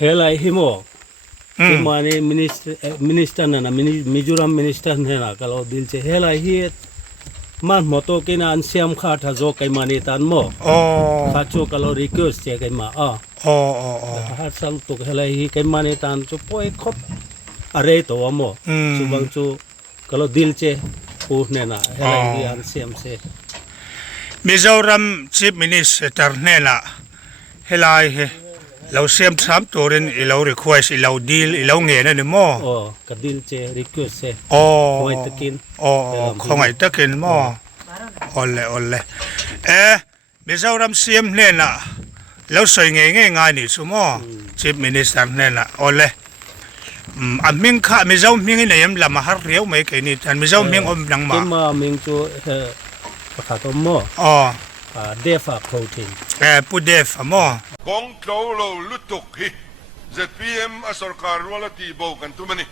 helai himo mani minister na Mizoram minister na kalau dil che helai hi man moto kina an siam kha tha zo kai mani tan mo kha chu kalau request che kai ma har sang tu helai hi kai mani tan chu poi khop are to mo chu bang chu kalau dil che pu ne na helai hi an siam se Mizoram chief minister ne la helai he lau siam tham torin I lau request I lau deal I lau nge na ni mo ka dil che request se khoi takin khoi takin mo ole Mizoram siam ne la lau soi nge ngai ni chu mo chief minister ne la ole ming kha Mizo ming ni yam lam har riau mai ke ni tan Mizo ming om nang ma ming chu kha to mo defa protein pu def mo Kawng lo lutuk hi ZPM a sarkar wala ti bo kan tumani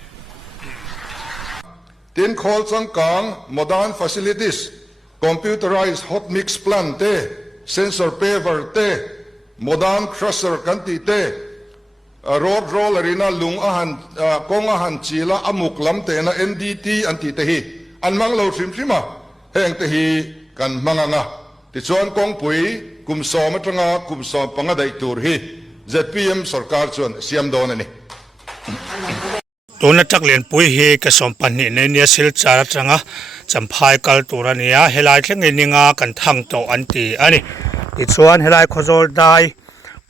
tin khol chang kang modern facilities computerized hot mix plant te sensor paver te modern crusher kan ti te road roller ina lung ahan kong ahan chila amuk lam te na NDT an ti te hi an mang lo trim trima heng te hi kan manganga ti chuan kong pui kum som atanga kum som panga dai tur hi ZPM sarkar chuan siam don ani tuna taklen pui hi ka som pan ni ne nia sil chara changa champhai kal turania helai thleng ninga kan thang to anti ani ti chuan helai khozol dai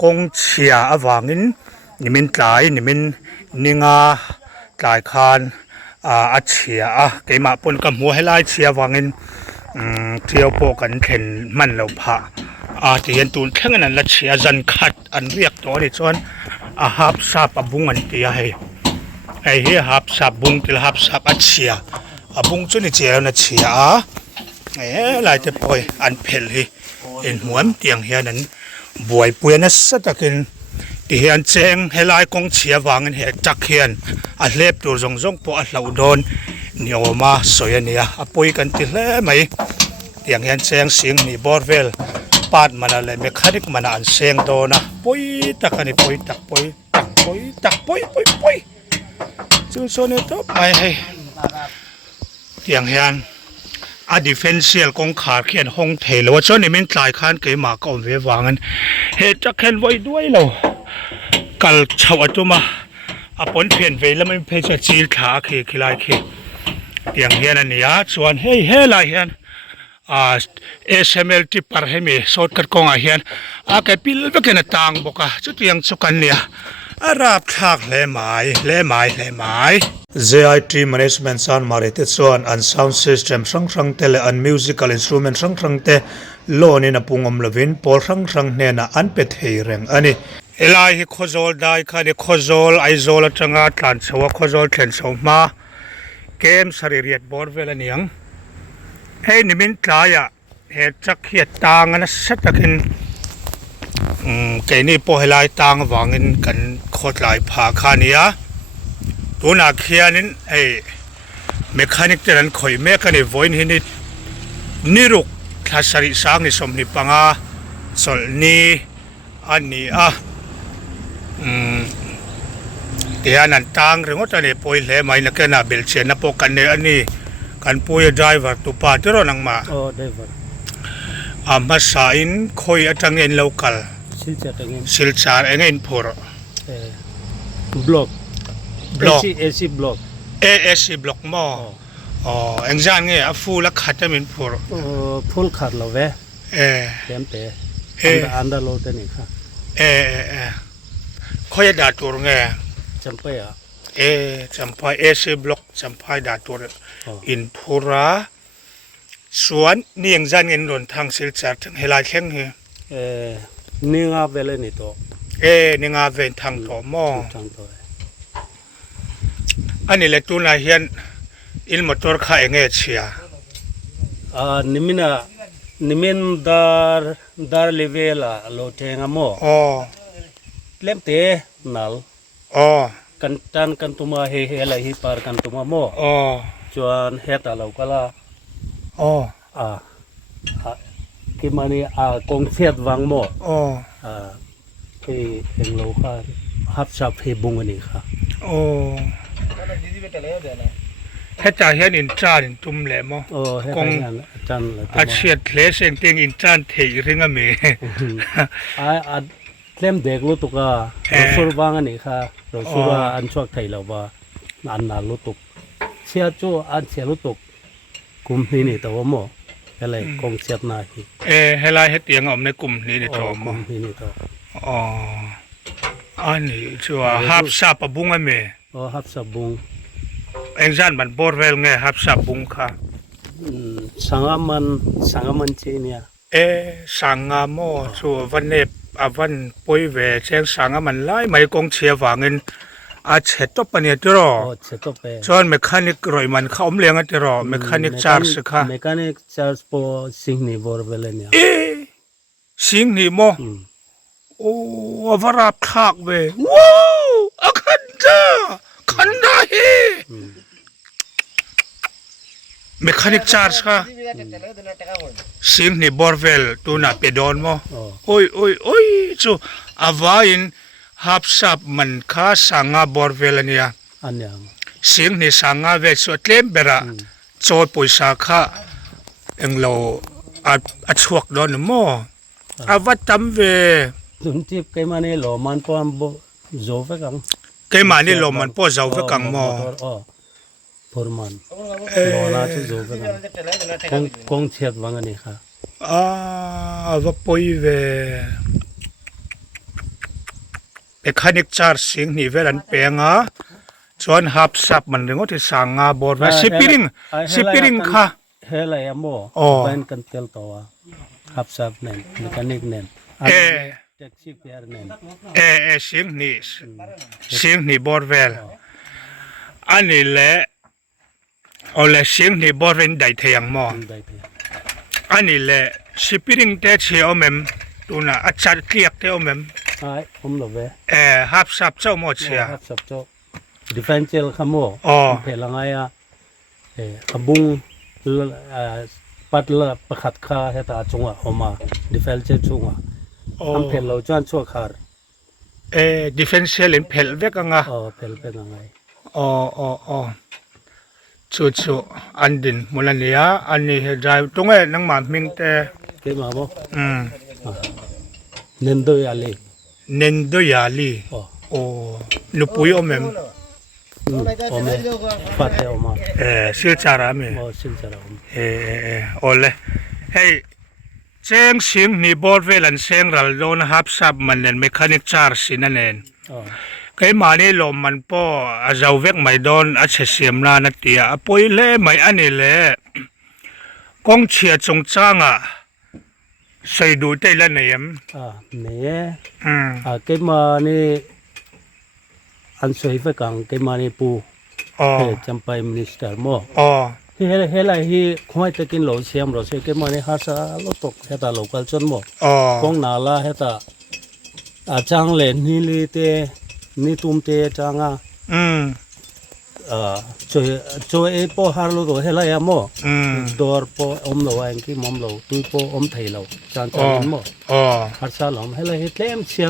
kong chhia awangin nimin tlai nimin ninga tlai khan a chhia a keima pon ka mu helai chhia wangin thiau po kan thlen man lo pha ti yan tun thleng an la chhia zan khat an riak to ni chuan a hap sap abung an ti a hei hi hap sap bung til hap sap a chhia abung chu ni cheu na chhia lai te poi an phel hi in muam tiang hian an buai puina satakin ti hian cheng helai kong chhia wangin he chak hian a hlep tur zong zong po a hlau don nioma soyania apoi kan ti hle mai tiang hian cheng sing ni borvel pat mana le mechanic mana an seng dona poi takani poi tak poi tak poi tak poi chu so ne to mai hai tiang hian a defensial kong khar khian hong thelo cho ni min tlai khan ke ma ko ve wangan he takhen voi duai lo kal chhaw atuma apon phen ve lamin phe cha chil tha khi khilai khi tiang hian ania chuan he lai hian SML ti par hemi shortcut kong a hian a ke pil bekena tang boka chu tiang chukan nia a Rapthlak le mai ZIT management san marite chuan an sound system sang tele an musical instrument sang te lon in apungom lovin por sang ne na an pe thei reng ani elai hi khozol dai kha ni khozol aizol atanga tlan chawa khozol thlen chawma kem saririat bor vel aniang hei nimin tlaya he chak hi tang ana satakin ke ni po helai tang wangin kan khotlai pha khania tuna khianin ei mechanic teran khoi me kani voin hinit niruk thasari sang ni somni panga sol ni ani tian an tang ringot ani poi hle mai na kana bel chen na po kan ne ani kan poi driver tu pa tero nang ma driver amma sa in khoi atang en local silchar engen phur block AC block ASC block mo engzan nge a full khatamin phur full khat lo ve tempe anda lo te ni kha khoi da tur nge champai champai AC block champai da tur in phura suan ni engzan ngen ron thang silchar thang helai thleng he ninga vele ni to ninga ven thang to mo ani le tuna hian il motor kha enge chhia nimin dar levela lo thenga mo lemte nal kan tuma he la hi par kan tuma mo chuan heta lo kala ki mani kong set wang mo ki eng lo kha ฮับซับเฮบุงอันนี้ค่ะ โอ้แค่จ่าเห็นอินจานจุ่มแหลมอ่ะ โอ้ให้ไปงานอาจารย์เลย อาเชียดเลสเองเตียงอินจานเทยริงอเม อาเล่มเด็กรู้ตุกอ่ะเราสู้บ้างอันนี้ค่ะเราสู้ว่าอันชอบไทยเราว่าอันนั้นรู้ตุกเชียจูอันเชียรู้ตุกกลุ่มนี้นี่แต่ว่าหม้ออะไรกองเชียดนาฮี เฮลายเฮเตียงอมในกลุ่มนี้นี่ทอม กลุ่มนี้นี่ตัว อ๋ออันนี้ชัวฮับซับบุงอเม ฮับซับบุง เอ็งจันบันบอร์เวลไงฮับซับบุงค่ะสังอามันเจเนี่ย สังอาโมชัววันเนบวันปุยเวเชงสังอามันไล่ไม่กงเชียวางินอาเชตปเนี่ยตรอจอนเมคานิกรอยมันเขาอมเลี้ยงตรอเมคานิกชาร์สค่ะเมคานิกชาร์สโปสิงนี่บอร์เวลเนี่ยสิงนี่โมโอ้วารับคากเวว้าวอคันดาเฮเมคานิกชาร์สค่ะสิงนี่บอร์เวลตัวน่ะเปดอนโมโอ้ยจูอาวาอินฮับซับมันข้าสังอาบอร์เวลเนี่ยอันยัง สิงนี่สังอาเวสวดเล่มเบระโจยปุยสาขาเอ็งเราอัดชวกดอนโมอาวัดจำเวตุนจีบไกมันนี่หล่อมันพอมบ่โจฟกังไกมันนี่หล่อมันพอโจฟกังโมพอมันหล่อน่าจะโจฟกังกงเชียดวังอันนี้ค่ะว่าปุยเวเอกานิกชาร์สิงนี่เวลันเปียงชวนฮับซับมันเรื่องที่สังอาบอร์ว่าสิปิริงค่ะเฮลายโมเป็นกันเตลตัวฮับซับเนนเมคานิกเนนแท็กซี่เปียร์เนนสิงนี่บอร์เวลอันนี้แหละเอาละสิงนี่บอร์เวนได้เทียงมออันนี้แหละสิปิริงเตเชียวเมมตัวน่ะอาจารย์เรียกเทียวเมมไอ้ผมหลบเวฮับซับเจ้าหมดเชียฮับซับเจ้าดิเฟนเชลขโมเพลังไงขบุงปัดละประคัดข้าเหตุอาจงอ่ะออกมาดิเฟนเชลจงอ่ะทำเพลเราจวนชั่วขาดดิเฟนเชลเพลเวกังอ่ะเพลเป็นยังไงชูอันดินมูลนิธิอันนี้ใจตรงไหนนังหมามิงเตะเกี่ยมาบ่เน้นด้วยali โอ้นุปุยอมเมมปัดเตอมาสิลจารามีสิลจาราโอ้เลยเฮ้ยเสียงสิงนี่บอร์เวลันเสียงรัลโดนฮับซับมันเนนเมคานิกชาร์สินั่นเองไอ้มานี่ลมมันป้ออาจจะเวกไม่โดนอาจจะเสียมลานาตีอ่ะปุยเล่ไม่อันนี้เล่กงเชียจงจ้างอ่ะใส่ดูได้แล้วเนี่ยเนี่ยเก็บมานี่อันสวยไปกังเก็บมานี่ปูจำไปมินิสเตอร์โม่เฮล่าฮีคอยตะกินโหลเสียมโหลเสียเก็บมานี่ฮาซาโลตกเฮตาโลกัลจนโม่กงนาลาเฮตาจังเลนนี่ลีเตนี่ตุ้มเตจังช่วยพอฮาร์โลตัวเฮล่ายาโม่ดอร์พออมโลอังกี้มอมโลตุยพออมไทยโลจังโม่ฮาร์ซาลอมเฮล่าเฮตเลมเสี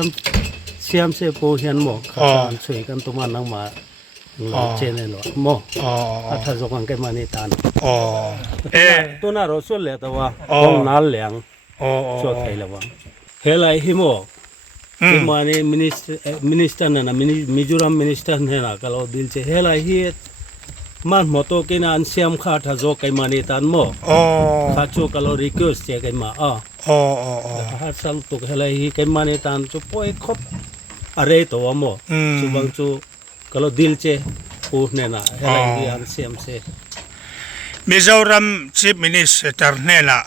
ยมเสพอเฮียนโม่ข้าช่วยกันตัวมันนั่งมาเจนเลยโม่ถ้าจงกันมานี่ตันตัวน่ารสุดเลยแต่ว่าต้องน่าเลี้ยงช่วยไทยแล้วว่าเฮล่าฮิโม่ที่มาเนี่ยมินิสเตอร์นั่นนะมิจูรัมมินิสเตอร์เนี่ยนะก็เราดิลเชเฮล่าฮีมันหมดตัวกินอันเสียมขาดถ้าโจกไอ้มานี่ตันโม่ข้าชูก็เรารีเควสเจไอ้มาหาสัลตุกเฮล่าฮีไอ้มานี่ตันจูป่วยครบอะไรตัวโม่จูบังจูก็เราดิลเชพูดเนี่ยนะเฮล่าฮีอันเสียมเสมิจูรัมชีฟมินิสเตอร์เนี่ยนะ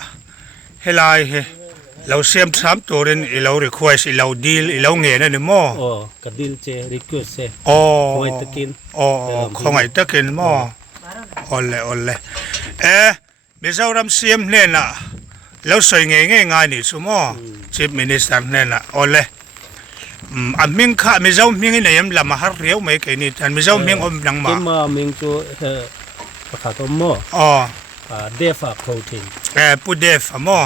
เฮล่าฮีเราเสียมสามตัวเรนเรารีเควสเราดีลเราเงี้ยนั่นนี่มั้งก็ดีลเจรีเควสคงไอ้ตะกินคงไอ้ตะกินมั้งโอเล่มิจฉาเสียมเนี่ยนะเราสวยง่ายนี่สมมติชีฟมินิสเตอร์เนี่ยนะโอเล่อันมิงข้ามิจฉามิงเนี่ยยังละมาหาเรียวไม่แค่นี้แต่มิจฉามิงอมดังมามิงจูประกาศมั้งเดฟอะโปรตีนพูดเดฟมั้ง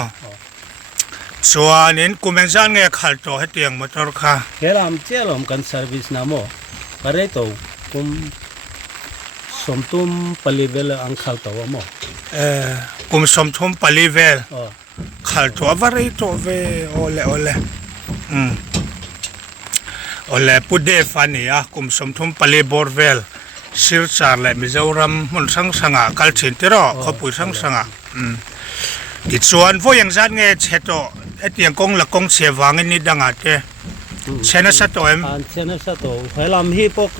ส่วนนี้กูแมงซันเงี้ยขัดตัวให้เตียงมอเตอร์ค่ะ เฮลามเจลอมกันเซอร์วิสนะโมปะเรโตกุมสมตุมปลีเวลอังคัลตัวโมกุมสมทุมปลีเวล อ๋อ ขัดตัวว่าไรตัวเวโอเลโอเลพูดเดฟันนี่กุมสมทุมปลีบอร์เวลสิลชาร์เลมิเจ้ารำมันสังกัลชินติรอเขาพูดสังกิจส่วนพวกยังจัดเงี้ยเชโตไอเตียงกงละกงเสียวังนี่ดังอาเจเชนสัตโตเอ็ม อันเชนสัตโตเฮลามฮีปก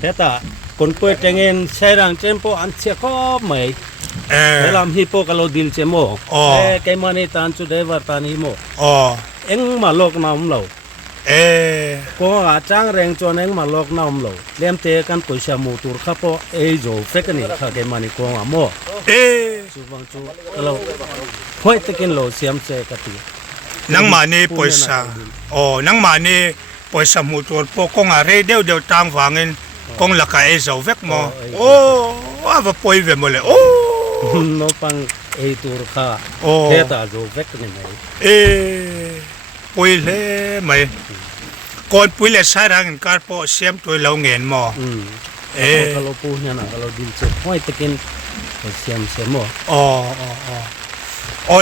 เฮตาคนป่วยเจงินใช้รังเจมโปอันเชียก็ไม่เฮลามฮีปกเราดิลเจโมแกมันนี่ตันจุดเดวร์ตันฮิโมเอ็งมาโลกน้ำเราก็อาจางแรงจนเอ็งมาโลกน้ำเราเลี้ยมเตะกันปุชามูตูร์ข้าพอโจเฟกนี่ข้าแกมันนี่ก็อาโมจูบังจูเราห้อยตะกินเราเสียมเซกัตินังมานี่ปอยซานังมานี่ปอยซามูตูร์พอกงอะไรเดียวตามฟังเงินกงละกายโจเฟกโมว่าปอยเวมเลยโนปังตูร์ข้าเฮตาโจเฟกนี่ไหมปอยเลยไหมก่อนปุยเลยใช้ทางการพอเสียมตัวเราเงินมอkalau punya nak kalau dilce hoi tekin siam siamo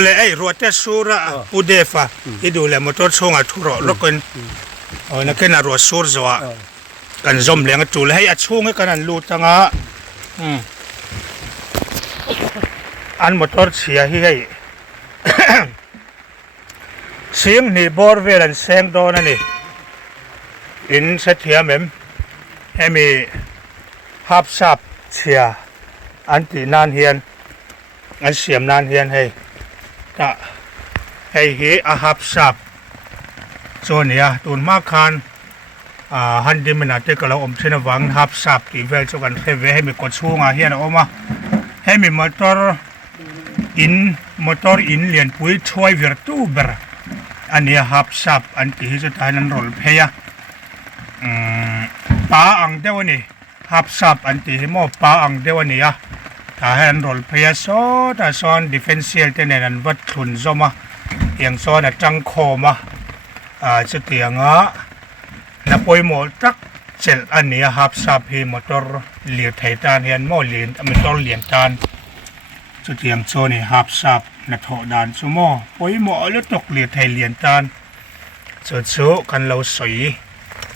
เลยไอ้รถเตสูระปูเดฟะที่ดูแลมอเตอร์ชงอ่ะทุรอรถกันนักเก็นรถสูรจ้ะกันจมเลี้ยงจูเลยให้อัดช่วงให้กันลูตังอ่ะอันมอเตอร์เชียให้ เสียงนี่บอร์เวลันเสียงโดนนี่อินเสถียรเมมให้มีฮับซับเชียอันที่นานเฮียนอันเสียมนานเฮียนให้ก็ให้เฮอาฮับซับโซนี่ตูนมากคันฮันดิมินาเตก็เราอมเชนวังฮับซับที่เวลจกันเวให้มีกดช่วงเฮียนออกมาให้มีมอเตอร์อินเลียนปุยช่วยวิร์ตูเบอร์อันนี้ฮับซับอันที่จะทายนั้นรอลเพย์ป้าอังเดวนี่ฮับซับอันที่หิมอป้าอังเดวนี่ถ้าให้รอลเพย์โซถ้าซ้อนดิเฟนเซียลเตนนั้นวัดทุนซอมาอย่างซ้อนจังโคมาจะเตียงนับไปหมดจักเจลอันนี้ฮับซับให้มอเตอร์เลียดไทตานเห็นมอเลียนมอเตอร์เลียนตานจะเตียงโซนี่ฮับซับนัทโหดานซูโม่ไปหมดแล้วตกเลียดไทเลียนตานสุดกันเราสวย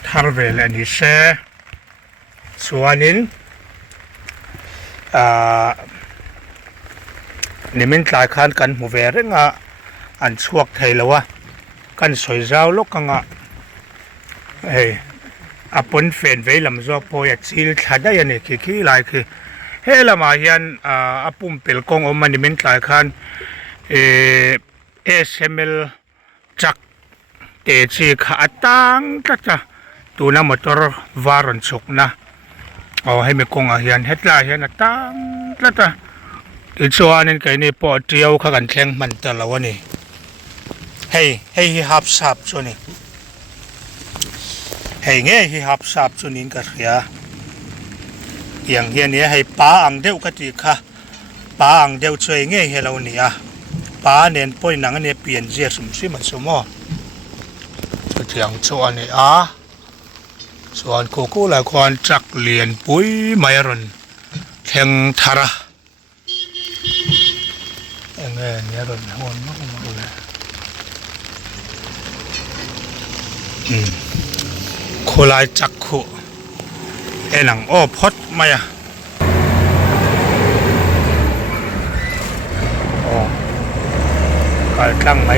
ทาร์เวลนี่เช่ส่วนนี้นี่มันหลายคันกันหัวเวรงอันชวกไทยแล้ววะกันสวยเจ้าลูกกังปนเฟนเวลำจอกพอยจิลทัดได้ยังไงขี้หลายคือเฮลมาเฮียนปุ่มเปิลกงมันนี่มันหลายคันSML จักเตจีขาตังจ้ะตัวน้ำมอเตอร์วารันสุกนะให้มีกงอาเฮียนเฮ็ดลาเฮียนตังจ้ะอีกส่วนนึงก็นี่ปอเดียวข้ากันแข่งมันแต่ละวันนี้ให้ฮับซับส่วนนี้ให้เงี้ยให้ฮับซับส่วนนี้ก็เสียอย่างเฮียนี้ให้ป้าอังเดียวก็ตีค่ะป้าอังเดียวช่วยเงี้ยให้เราเนี่ยป้าเน้นป่วยหนังเนี่ยเปลี่ยนเสียสมศรีมันสมอก็เถียงส่วนนี้ส่วนกูหลายคนจักเลียนปุ้ยไม่รอนแข่งทาระเงี้ยเนี่ยรอนหัวมากเลยโคลายจักขุหนังพดไหมก็ตั้งไหม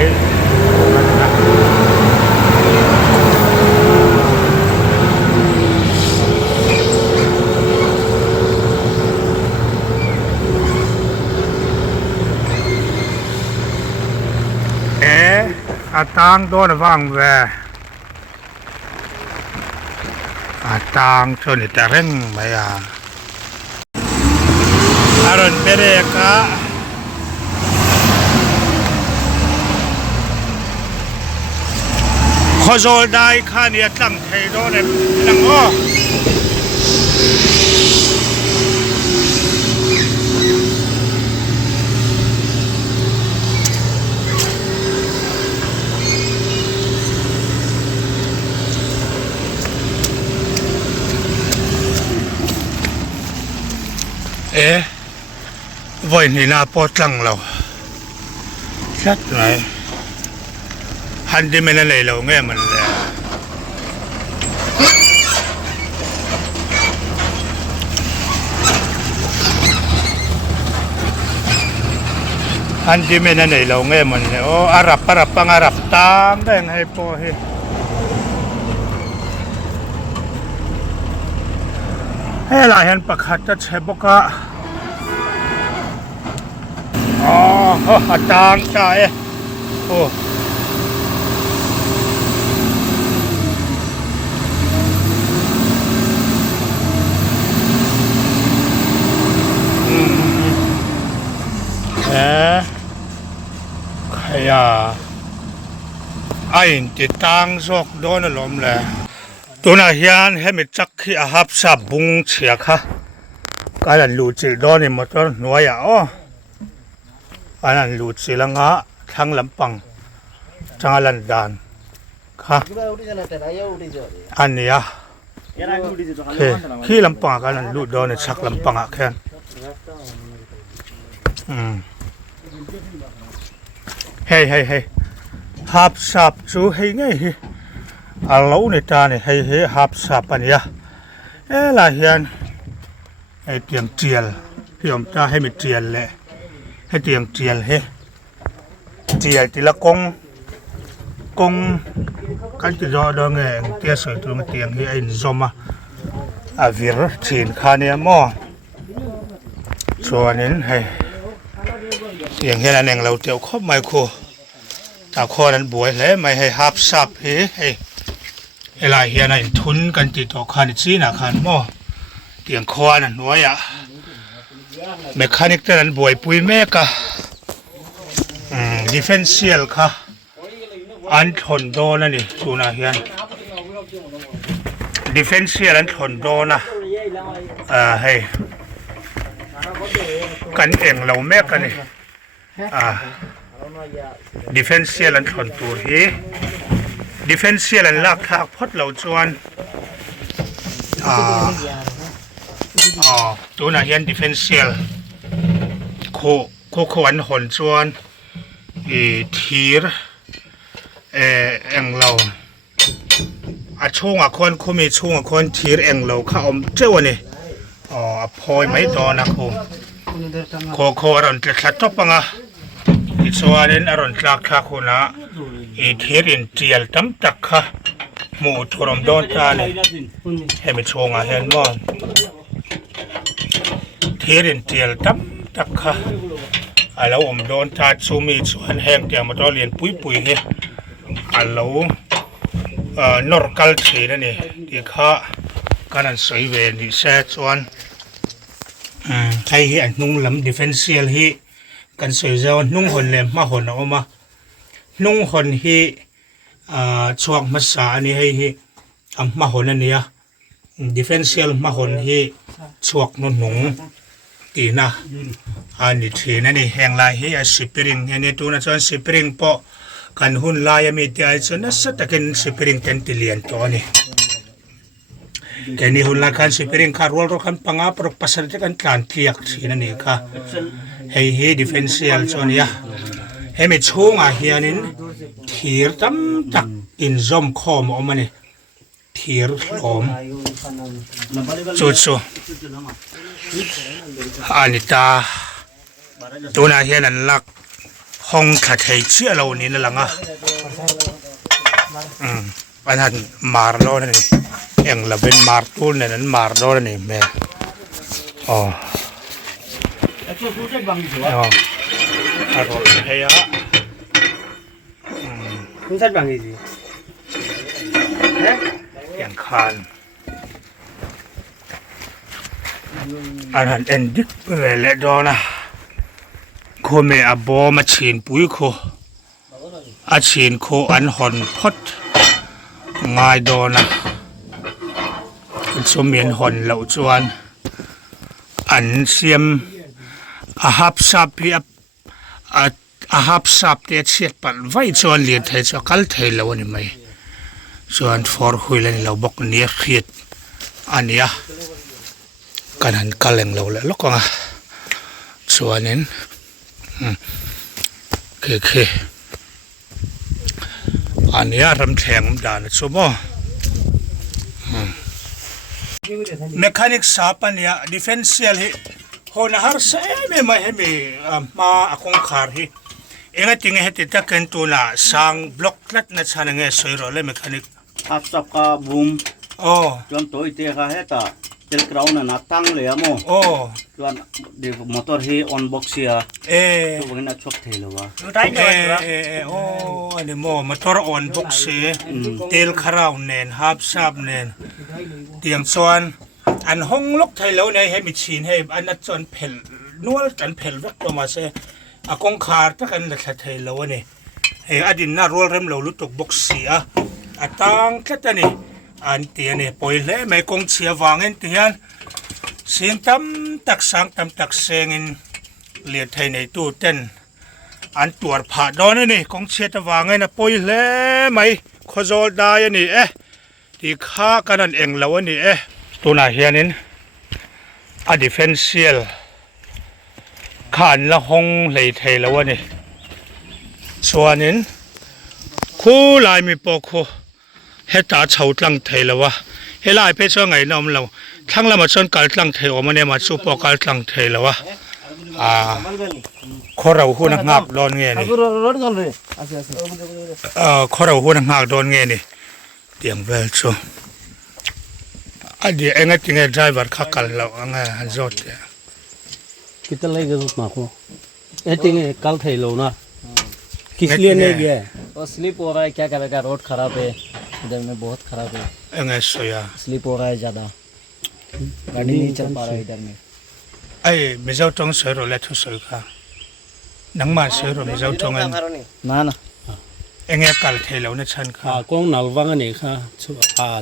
ตังโดนฟังเวตังชนแต่เร่งไม่อารมณ์เบรกขอโซลได้ข้าเนี่ยตั้งไทยโดนนัง voi ni na pot lang lo chat này han đi men này lo nghe mình là han đi men này lo nghe mình ô Arab pang Arab tam đen hay po he hay là hen bạc hạt chất hay bốc á tang ta ô khay ai ti tang zok don lom le tuna hian hemi chak khi a hap sa bung chhia kha kalan lu chi don ni motor nuaya o anan lu chi langa thang lampang changalan dan kha ania khi lampang kalan lu don ni chak lampang a khen hey hap sap chu hey ngay hi alo ni ta ni hey hap sap ania la hian hey tiang tial hiom ta hey mi tial le hey tiang tial he tial ti la kong kan ti do do nge tia soi tu ma tiang hi ai zoma avir thin khania mo chuanin hey tiang hian aneng lo teu khop mai khu ta kho nan buai le mai hey hap sap hi hey ela hian in thun kan ti to khan chi na khan mo tiang kho an noya mechanic tan buai pui me ka differential kha an thon do na ni tuna hian differential an thon do na hey kan eng lo me ka ni differential an thon tur hi differential an lak thak phot lo chuan tuna hian differential kho an hon chuan thir eng lo a chunga khon khumi chunga khon thir eng lo kha om chewani a phoi mai do na kho ron tla topanga i chuanin aron tlak thak huna thir in tial tam tak kha mu thurom don ta ni hemi chunga hian mo thir in tial tam tak kha alo om don ta chumi chuan heng tiang ma to lian pui he alo norkal thina ni ti kha kanan soi ve ni se chuan khai hi an hnung lam differential hi kan soi zaw hnung hon le ma hon oma hnung hon hi chuak ma sa ani hei hi ma hon ania differential ma hon hi chuak no hnung ti na ani thina ni heng lai hi a spring ani tu na chuan spring po kan hun lai ami ti ai chuan na sa takin spring ten ti lian to ani keni hun la kan spring kha rol ro kan panga pro pasar te kan tlan thiak thina ni kha hei hi differential chuan ya hemi chunga hianin thir tam tak in zom khom omani thir hlom chu anita tuna hian an lak hong tha thei chia lo ni na langa an han mar lo ni eng la ben mar tul nen an mar lo ni me arol heya kun sat bangi ji yang khan an han endik le dona khome abo ma chin pui kho a chin kho an hon phot ngai dona chumien hon lo chuan an siam a hap sap hi a hap sap te chiat pan vai chuan lian thei chu kal thei lo ani mai chuan for huilan lo bok ni khiat ania kan han kaleng lo le lokanga ส่วนนี้เคอันนี้รำแทงมันด่านสมอเมคานิกสาปันเนี่ยดิเฟนเซียลฮิโหนาฮาร์เซ่ไม่มาให้มีมาอากงคาร์ฮิเองติงเฮติตะเกันตัวน่ะสังบล็อกนัดนัดชานังเงสวยรอเลยเมคานิกRapthlak ka boom โอ้ chuan toi te kha heta tel crown na tang le amo โอ้ chuan de motor hi on box ya เอ tu bangna chok thelo wa โอ้อันนี้โมมาทอร์ออนบ็อกเซ่เตลคาราวเนนฮับซับเนนเตียงส่วนอันห้องล็อกไทยแล้วเนี่ยให้มีชีนให้อันนั้นส่วนเพลนวลกันเพลวักตัวมาเซ่อากงคาร์ตะกันละไทยแล้วเนี่ยให้อดินน่ารวลเริ่มเราลุตกบ็อกเสียอันตั้งแค่ตอนนี้อันเตียเนี่ยปล่อยเลยไม่กงเสียวางเงินเตียนเสียงตั้มตักสังตั้มตักเสียงเลียดไทยในตู้เต้นอันตัวผ่าดอนนี่กงเชียตวางเงินปล่อยเลยไม่ขจรได้นี่ที่ข้ากันนั่นเองแล้วนี่ตัวไหนเฮียนินอดิเฟนเซียลขานละห้องเลยไทยแล้วนี่ส่วนนี้คู่ลายมีปอกคู่เฮตาเฉาตั้งไทยแล้ววะเฮลายเพชรไงน้องเราทั้งละมาชนการตั้งไทยออกมาเนี่ยมาสู้ปอการตั้งไทยแล้ววะขอเราหูนักงักโดนเงี้ยนี่ขอเราหูนักงักโดนเงี้ยนี่เตียงเวลชูอันเดียเองจริงๆไดรเวอร์ขับกันเราอังฮันจอดเนี่ย कितना लगेगा उतना को एटिंग कल थे लो ना किस लिए नहीं गया और स्लिप हो रहा है क्या करेगा रोड खराब है इधर में बहुत खराब है เองसोया स्लिप हो रहा है ज्यादा गाड़ी नहीं चल पा रहा है इधर में ไอ้ไม่เจ้าจงเสือโรเล็ตทุสอยค่ะนังมาเสือโรไม่เจ้าจงเอง ना ना เองกัลเทแล้วนะฉันค่ะ कौन नलवांग नहीं खा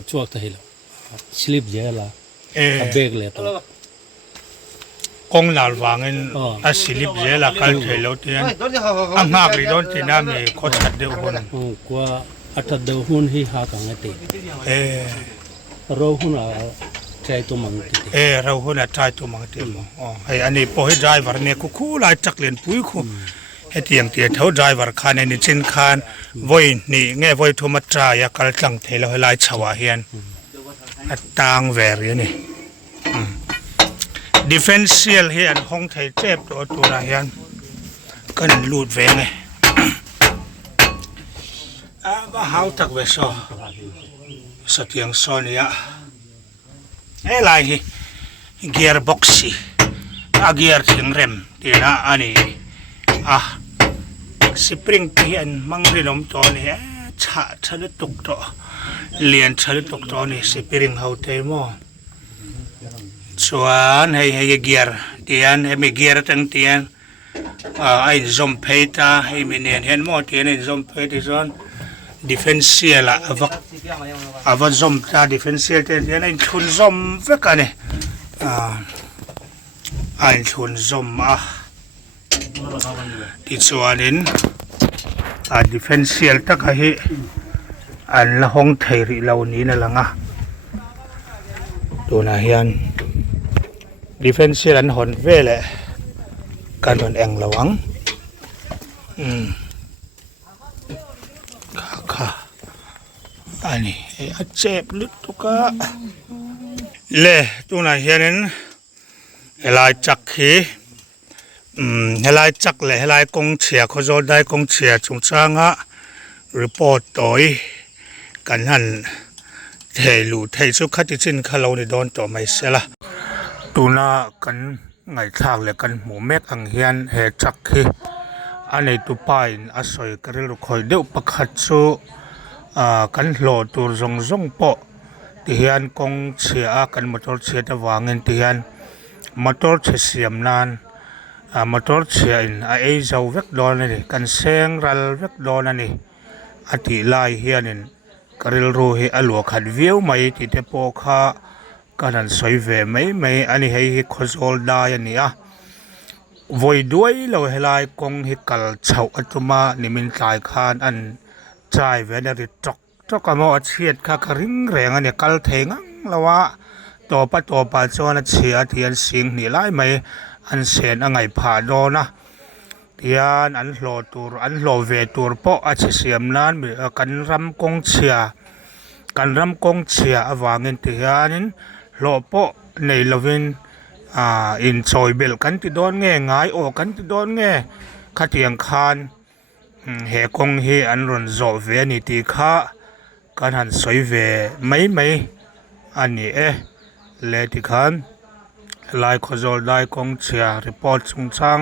चुक थे लो स्लिप जेला बेग ले तो กงลาลวางเงินอาศิลิบเจล่ากัลเทแล้วที่นั่นอ่างหากลีโดนที่นั่นมีโคชัดเดียวคนกว่าอัตเดหุนฮีหากังเตเราหุนใจตัวมังติเราหุนใจตัวมังติมไอ้อันนี้พอให้ไดรเวอร์เนี่ยคู่ลายจักเลียนปุ้ยคู่ให้เตียงเท่าไดรเวอร์คันนี่จินคันวัยนี่เงี้ยวัยทุ่มตรายกัลจังเทแล้วให้ลายชาวเฮียนต่างเวรีนี่ดิเฟนเซียลเฮียนห้องไทยเจ็บตัวนะเฮียนกันลูดเวงไงบ้าหาวตักเวชสเตียงโซนี่อะไรเกียร์บ็อกซี่เกียร์ถึงเร็มที่น่ะอันนี้สปริงเฮียนมังรินอมตัวนี้ชะลุตุกตัวเลียนชะลุตุกตัวนี้สปริงเฮาเทมอส่วนให้เกียร์เตียนให้มีเกียร์ตั้งเตียนไอ้ซอมเพตาให้มีเนี่ยเห็นหมดเตียนไอ้ซอมเพตส่วนดิเฟนเซียละวักซอมตาดิเฟนเซียเตียนไอ้ชุนซอมเวกันเนี่ยไอ้ชุนซอมที่ส่วนนี้ดิเฟนเซียตะกะฮิอันละห้องไทยริเหล่านี้นั่นแหละตัวนาเฮียนดิเฟนเซียนหอนเวลเลยการหอนแองระวังค่ะอันนี้เจ็บลึกตุกะเล่ตัวนาเฮียนเฮลายจักฮีเฮลายจักเลยเฮลายกงเฉียเขาโจได้กงเฉียจงจ้างะรีพอร์ตต่อยกันหันเทลูเทสุขที่จินข้าเราในโดนต่อไม่เสียละตัวน่ากันไงทางเลยกันหมูเมกอังเฮียนเฮจักฮีอันนี้ตัวไปอาศัยกันเราคอยเดือดประคัตสูกันโหลดตัวจงปะที่เฮียนกงเชียกันมอเตอร์เชียตะวางเงินที่เฮียนมอเตอร์เชียมนานมอเตอร์เชียนไอ้เจ้าเวกโดนนี่กันเสียงรัลเวกโดนนี่อธิไลเฮียนินกริลรูฮีอลัวขัดวิวไม่ที่เทปโอคากันสวยเวไม่อันนี้ให้คอสโอลได้อันนี้วยด้วยเราให้ลายกงให้กัลเฉาอัตมานี่มันใจคานอันใจเวนริจกก็มาเชียดข้ากริ้งแรงอันนี้กัลเทงังแล้วว่าตัวปัจจุบันจวนเชียเทียนสิงนี่ไล่ไม่ อันเสียนอังไงผ่าโดนะที่อันโหลตัวอันโหลเวตัวปออาจเสียมนั้นมีกันรำกงเชียกันรำกงเชียวางเงินที่นินโหลปอในลวินอินซอยเบลกันที่โดนเงยง่ายโอกันที่โดนเงยขัดยังคานเฮกงเฮอันรุนโจเวนิติข้ากันหันสวยเวไม่อันนี้เลติคันไลค์ขอโจลได้กงเชียรีพอร์ตชุงช่าง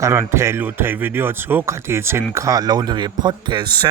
การันเทลูเทวิดีโอชูขัดที่สินค้าลาวรีพอร์ตเทส